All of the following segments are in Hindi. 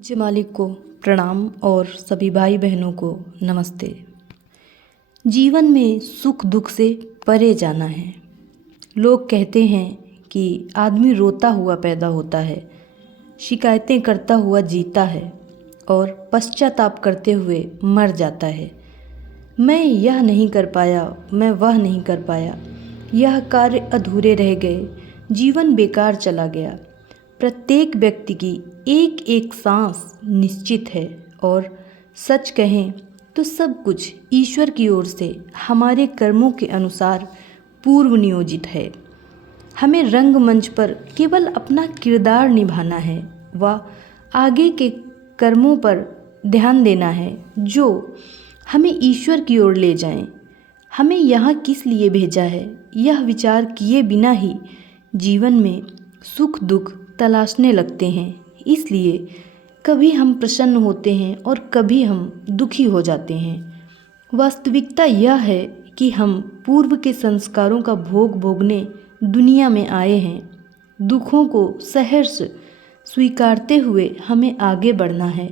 पूज्य मालिक को प्रणाम और सभी भाई बहनों को नमस्ते। जीवन में सुख दुख से परे जाना है। लोग कहते हैं कि आदमी रोता हुआ पैदा होता है, शिकायतें करता हुआ जीता है और पश्चाताप करते हुए मर जाता है। मैं यह नहीं कर पाया, मैं वह नहीं कर पाया, यह कार्य अधूरे रह गए, जीवन बेकार चला गया। प्रत्येक व्यक्ति की एक एक सांस निश्चित है और सच कहें तो सब कुछ ईश्वर की ओर से हमारे कर्मों के अनुसार पूर्व नियोजित है। हमें रंगमंच पर केवल अपना किरदार निभाना है व आगे के कर्मों पर ध्यान देना है जो हमें ईश्वर की ओर ले जाएं। हमें यहाँ किस लिए भेजा है, यह विचार किए बिना ही जीवन में सुख दुख तलाशने लगते हैं। इसलिए कभी हम प्रसन्न होते हैं और कभी हम दुखी हो जाते हैं। वास्तविकता यह है कि हम पूर्व के संस्कारों का भोग भोगने दुनिया में आए हैं। दुखों को सहर्ष स्वीकारते हुए हमें आगे बढ़ना है।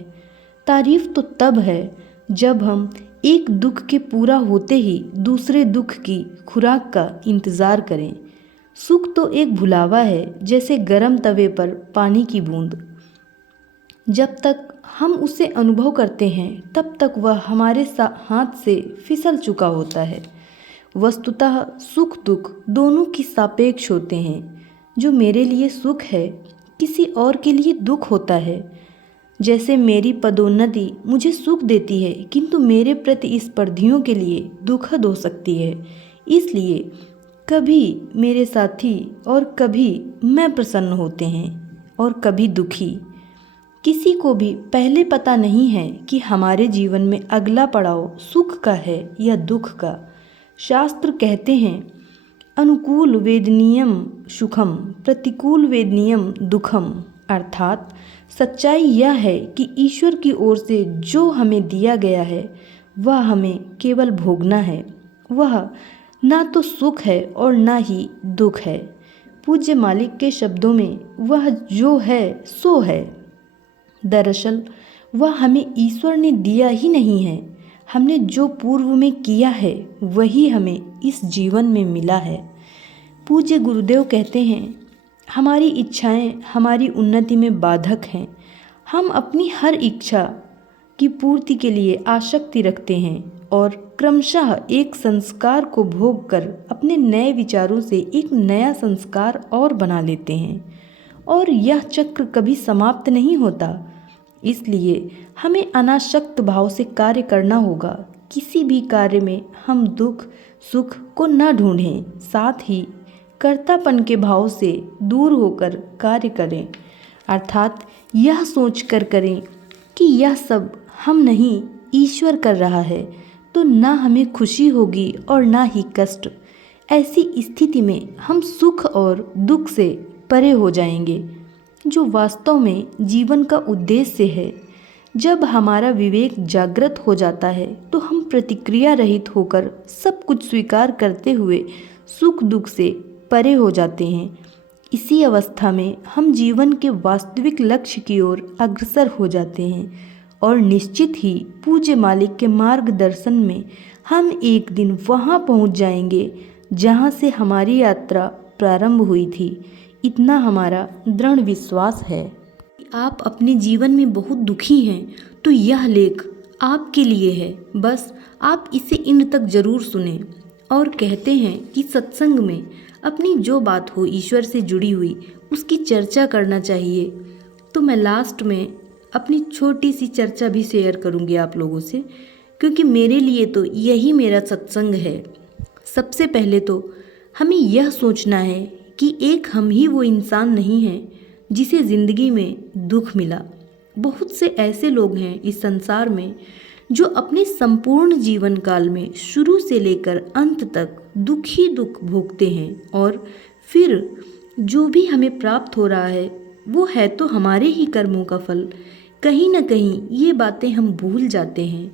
तारीफ तो तब है जब हम एक दुख के पूरा होते ही दूसरे दुख की खुराक का इंतज़ार करें। सुख तो एक भुलावा है, जैसे गर्म तवे पर पानी की बूंद। जब तक हम उसे अनुभव करते हैं तब तक वह हमारे हाथ से फिसल चुका होता है। वस्तुतः सुख दुख दोनों की सापेक्ष होते हैं। जो मेरे लिए सुख है किसी और के लिए दुख होता है। जैसे मेरी पदोन्नति मुझे सुख देती है किंतु मेरे प्रतिस्पर्धियों के लिए दुखद हो सकती है। इसलिए कभी मेरे साथी और कभी मैं प्रसन्न होते हैं और कभी दुखी। किसी को भी पहले पता नहीं है कि हमारे जीवन में अगला पड़ाव सुख का है या दुख का। शास्त्र कहते हैं अनुकूल वेदनीयम सुखम प्रतिकूल वेदनीयम दुखम। अर्थात सच्चाई यह है कि ईश्वर की ओर से जो हमें दिया गया है वह हमें केवल भोगना है। वह ना तो सुख है और ना ही दुख है। पूज्य मालिक के शब्दों में वह जो है सो है। दरअसल वह हमें ईश्वर ने दिया ही नहीं है। हमने जो पूर्व में किया है वही हमें इस जीवन में मिला है। पूज्य गुरुदेव कहते हैं हमारी इच्छाएं हमारी उन्नति में बाधक हैं। हम अपनी हर इच्छा की पूर्ति के लिए आसक्ति रखते हैं और क्रमशः एक संस्कार को भोग कर अपने नए विचारों से एक नया संस्कार और बना लेते हैं और यह चक्र कभी समाप्त नहीं होता। इसलिए हमें अनासक्त भाव से कार्य करना होगा। किसी भी कार्य में हम दुख सुख को न ढूंढें, साथ ही कर्तापन के भाव से दूर होकर कार्य करें। अर्थात यह सोचकर करें कि यह सब हम नहीं ईश्वर कर रहा है, तो ना हमें खुशी होगी और ना ही कष्ट। ऐसी स्थिति में हम सुख और दुख से परे हो जाएंगे, जो वास्तव में जीवन का उद्देश्य है। जब हमारा विवेक जागृत हो जाता है तो हम प्रतिक्रिया रहित होकर सब कुछ स्वीकार करते हुए सुख दुख से परे हो जाते हैं। इसी अवस्था में हम जीवन के वास्तविक लक्ष्य की ओर अग्रसर हो जाते हैं और निश्चित ही पूज्य मालिक के मार्गदर्शन में हम एक दिन वहाँ पहुँच जाएंगे जहाँ से हमारी यात्रा प्रारंभ हुई थी। इतना हमारा दृढ़ विश्वास है। आप अपने जीवन में बहुत दुखी हैं तो यह लेख आपके लिए है। बस आप इसे इन तक जरूर सुने। और कहते हैं कि सत्संग में अपनी जो बात हो ईश्वर से जुड़ी हुई उसकी चर्चा करना चाहिए। तो मैं लास्ट में अपनी छोटी सी चर्चा भी शेयर करूंगी आप लोगों से, क्योंकि मेरे लिए तो यही मेरा सत्संग है। सबसे पहले तो हमें यह सोचना है कि एक हम ही वो इंसान नहीं हैं जिसे ज़िंदगी में दुख मिला। बहुत से ऐसे लोग हैं इस संसार में जो अपने संपूर्ण जीवन काल में शुरू से लेकर अंत तक दुख ही दुख भोगते हैं और फिर जो भी हमें प्राप्त हो रहा है वो है तो हमारे ही कर्मों का फल। कहीं ना कहीं ये बातें हम भूल जाते हैं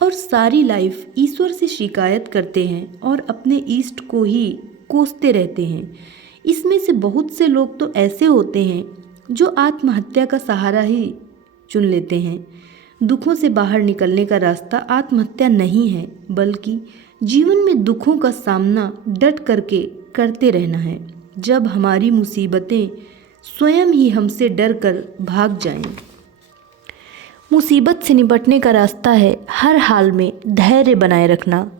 और सारी लाइफ ईश्वर से शिकायत करते हैं और अपने इष्ट को ही कोसते रहते हैं। इसमें से बहुत से लोग तो ऐसे होते हैं जो आत्महत्या का सहारा ही चुन लेते हैं। दुखों से बाहर निकलने का रास्ता आत्महत्या नहीं है, बल्कि जीवन में दुखों का सामना डट करके करते रहना है। जब हमारी मुसीबतें स्वयं ही हमसे डर कर भाग जाएं। मुसीबत से निपटने का रास्ता है हर हाल में धैर्य बनाए रखना।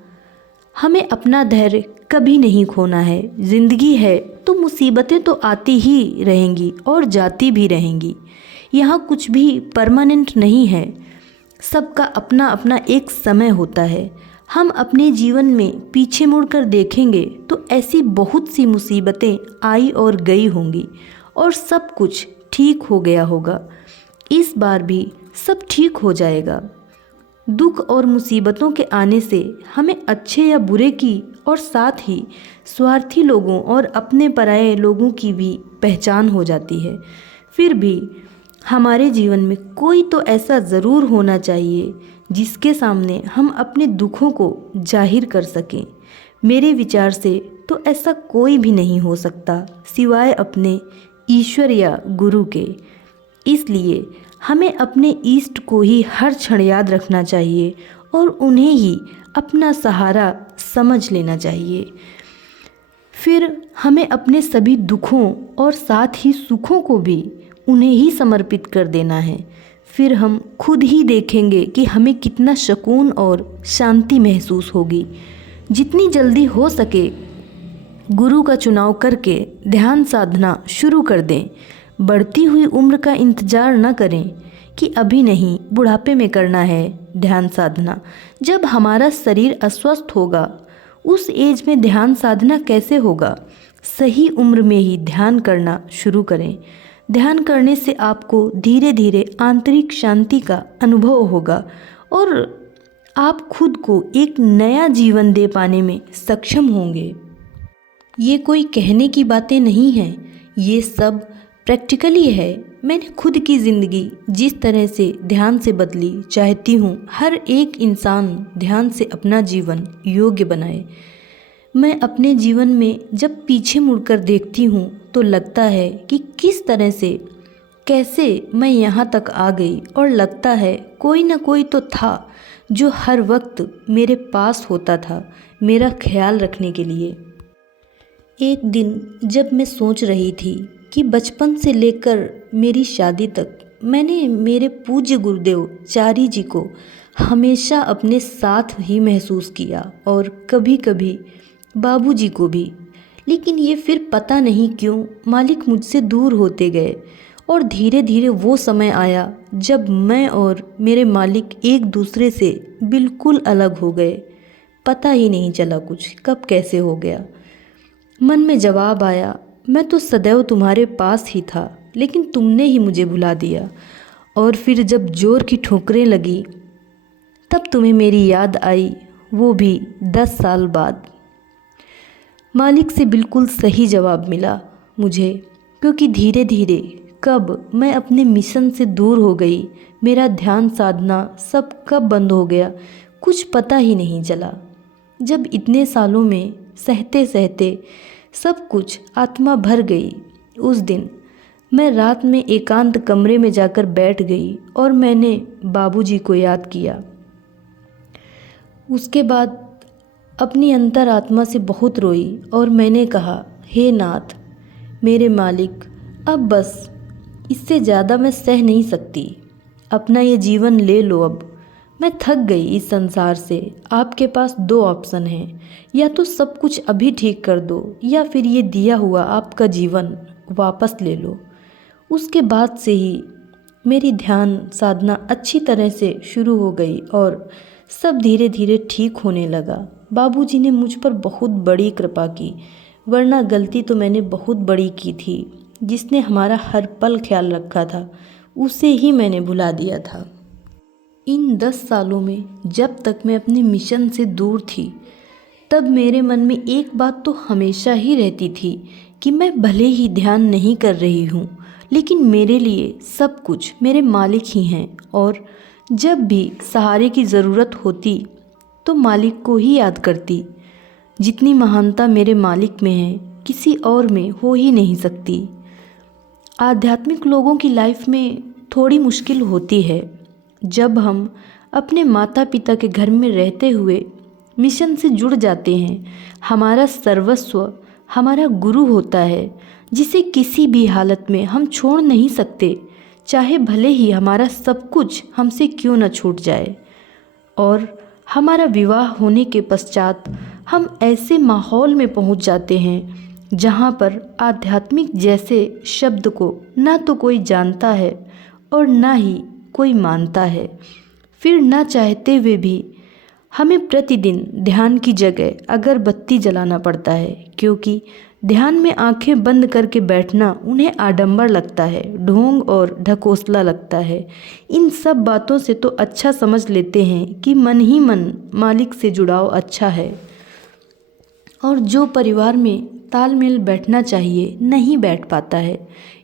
हमें अपना धैर्य कभी नहीं खोना है। ज़िंदगी है तो मुसीबतें तो आती ही रहेंगी और जाती भी रहेंगी। यहाँ कुछ भी परमानेंट नहीं है। सबका अपना अपना एक समय होता है। हम अपने जीवन में पीछे मुड़कर देखेंगे तो ऐसी बहुत सी मुसीबतें आई और गई होंगी और सब कुछ ठीक हो गया होगा। इस बार भी सब ठीक हो जाएगा। दुख और मुसीबतों के आने से हमें अच्छे या बुरे की और साथ ही स्वार्थी लोगों और अपने पराये लोगों की भी पहचान हो जाती है। फिर भी हमारे जीवन में कोई तो ऐसा ज़रूर होना चाहिए जिसके सामने हम अपने दुखों को जाहिर कर सकें। मेरे विचार से तो ऐसा कोई भी नहीं हो सकता सिवाय अपने ईश्वर या गुरु के। इसलिए हमें अपने इष्ट को ही हर क्षण याद रखना चाहिए और उन्हें ही अपना सहारा समझ लेना चाहिए। फिर हमें अपने सभी दुखों और साथ ही सुखों को भी उन्हें ही समर्पित कर देना है। फिर हम खुद ही देखेंगे कि हमें कितना सुकून और शांति महसूस होगी। जितनी जल्दी हो सके गुरु का चुनाव करके ध्यान साधना शुरू कर दें। बढ़ती हुई उम्र का इंतज़ार न करें कि अभी नहीं, बुढ़ापे में करना है ध्यान साधना। जब हमारा शरीर अस्वस्थ होगा उस एज में ध्यान साधना कैसे होगा? सही उम्र में ही ध्यान करना शुरू करें। ध्यान करने से आपको धीरे धीरे आंतरिक शांति का अनुभव होगा और आप खुद को एक नया जीवन दे पाने में सक्षम होंगे। ये कोई कहने की बातें नहीं हैं, ये सब प्रैक्टिकली है। मैंने खुद की ज़िंदगी जिस तरह से ध्यान से बदली, चाहती हूँ हर एक इंसान ध्यान से अपना जीवन योग्य बनाए। मैं अपने जीवन में जब पीछे मुड़कर देखती हूँ तो लगता है कि किस तरह से कैसे मैं यहाँ तक आ गई, और लगता है कोई ना कोई तो था जो हर वक्त मेरे पास होता था मेरा ख्याल रखने के लिए। एक दिन जब मैं सोच रही थी कि बचपन से लेकर मेरी शादी तक मैंने मेरे पूज्य गुरुदेव चारी जी को हमेशा अपने साथ ही महसूस किया और कभी कभी बाबूजी को भी, लेकिन ये फिर पता नहीं क्यों मालिक मुझसे दूर होते गए और धीरे धीरे वो समय आया जब मैं और मेरे मालिक एक दूसरे से बिल्कुल अलग हो गए। पता ही नहीं चला कुछ कब कैसे हो गया। मन में जवाब आया, मैं तो सदैव तुम्हारे पास ही था, लेकिन तुमने ही मुझे भुला दिया। और फिर जब जोर की ठोकरें लगी तब तुम्हें मेरी याद आई, वो भी 10 साल बाद। मालिक से बिल्कुल सही जवाब मिला मुझे, क्योंकि धीरे धीरे कब मैं अपने मिशन से दूर हो गई, मेरा ध्यान साधना सब कब बंद हो गया कुछ पता ही नहीं चला। जब इतने सालों में सहते सहते सब कुछ आत्मा भर गई, उस दिन मैं रात में एकांत कमरे में जाकर बैठ गई और मैंने बाबूजी को याद किया। उसके बाद अपनी अंतरात्मा से बहुत रोई और मैंने कहा, हे नाथ मेरे मालिक, अब बस इससे ज़्यादा मैं सह नहीं सकती, अपना ये जीवन ले लो। अब मैं थक गई इस संसार से। आपके पास 2 ऑप्शन हैं, या तो सब कुछ अभी ठीक कर दो या फिर ये दिया हुआ आपका जीवन वापस ले लो। उसके बाद से ही मेरी ध्यान साधना अच्छी तरह से शुरू हो गई और सब धीरे धीरे ठीक होने लगा। बाबूजी ने मुझ पर बहुत बड़ी कृपा की, वरना गलती तो मैंने बहुत बड़ी की थी। जिसने हमारा हर पल ख्याल रखा था उसे ही मैंने भुला दिया था। इन 10 सालों में जब तक मैं अपने मिशन से दूर थी तब मेरे मन में एक बात तो हमेशा ही रहती थी कि मैं भले ही ध्यान नहीं कर रही हूँ, लेकिन मेरे लिए सब कुछ मेरे मालिक ही हैं और जब भी सहारे की ज़रूरत होती तो मालिक को ही याद करती। जितनी महानता मेरे मालिक में है किसी और में हो ही नहीं सकती। आध्यात्मिक लोगों की लाइफ में थोड़ी मुश्किल होती है। जब हम अपने माता पिता के घर में रहते हुए मिशन से जुड़ जाते हैं, हमारा सर्वस्व हमारा गुरु होता है, जिसे किसी भी हालत में हम छोड़ नहीं सकते, चाहे भले ही हमारा सब कुछ हमसे क्यों न छूट जाए। और हमारा विवाह होने के पश्चात हम ऐसे माहौल में पहुंच जाते हैं जहां पर आध्यात्मिक जैसे शब्द को ना तो कोई जानता है और ना ही कोई मानता है। फिर ना चाहते हुए भी हमें प्रतिदिन ध्यान की जगह अगरबत्ती जलाना पड़ता है, क्योंकि ध्यान में आंखें बंद करके बैठना उन्हें आडंबर लगता है, ढोंग और ढकोसला लगता है। इन सब बातों से तो अच्छा समझ लेते हैं कि मन ही मन मालिक से जुड़ाव अच्छा है। और जो परिवार में तालमेल बैठना चाहिए नहीं बैठ पाता है,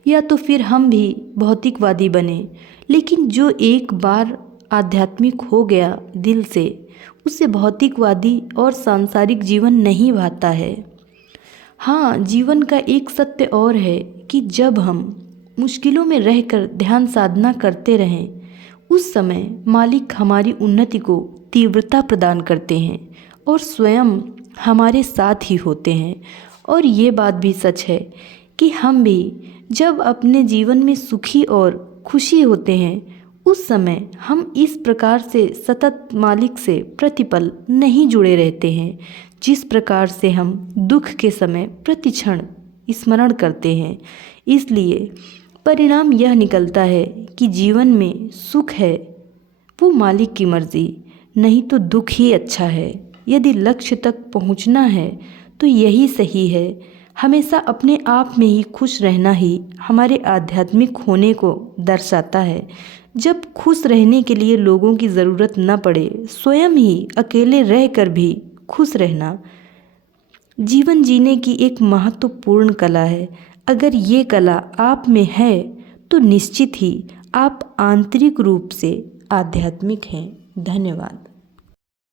या तो फिर हम भी भौतिकवादी बने। लेकिन जो एक बार आध्यात्मिक हो गया दिल से, उसे भौतिकवादी और सांसारिक जीवन नहीं भाता है। हाँ, जीवन का एक सत्य और है कि जब हम मुश्किलों में रहकर ध्यान साधना करते रहें, उस समय मालिक हमारी उन्नति को तीव्रता प्रदान करते हैं और स्वयं हमारे साथ ही होते हैं। और ये बात भी सच है कि हम भी जब अपने जीवन में सुखी और खुशी होते हैं, उस समय हम इस प्रकार से सतत मालिक से प्रतिपल नहीं जुड़े रहते हैं, जिस प्रकार से हम दुख के समय प्रतिक्षण स्मरण करते हैं। इसलिए परिणाम यह निकलता है कि जीवन में सुख है वो मालिक की मर्जी, नहीं तो दुख ही अच्छा है। यदि लक्ष्य तक पहुंचना है तो यही सही है। हमेशा अपने आप में ही खुश रहना ही हमारे आध्यात्मिक होने को दर्शाता है। जब खुश रहने के लिए लोगों की ज़रूरत न पड़े, स्वयं ही अकेले रहकर भी खुश रहना जीवन जीने की एक महत्वपूर्ण कला है। अगर ये कला आप में है तो निश्चित ही आप आंतरिक रूप से आध्यात्मिक हैं। धन्यवाद।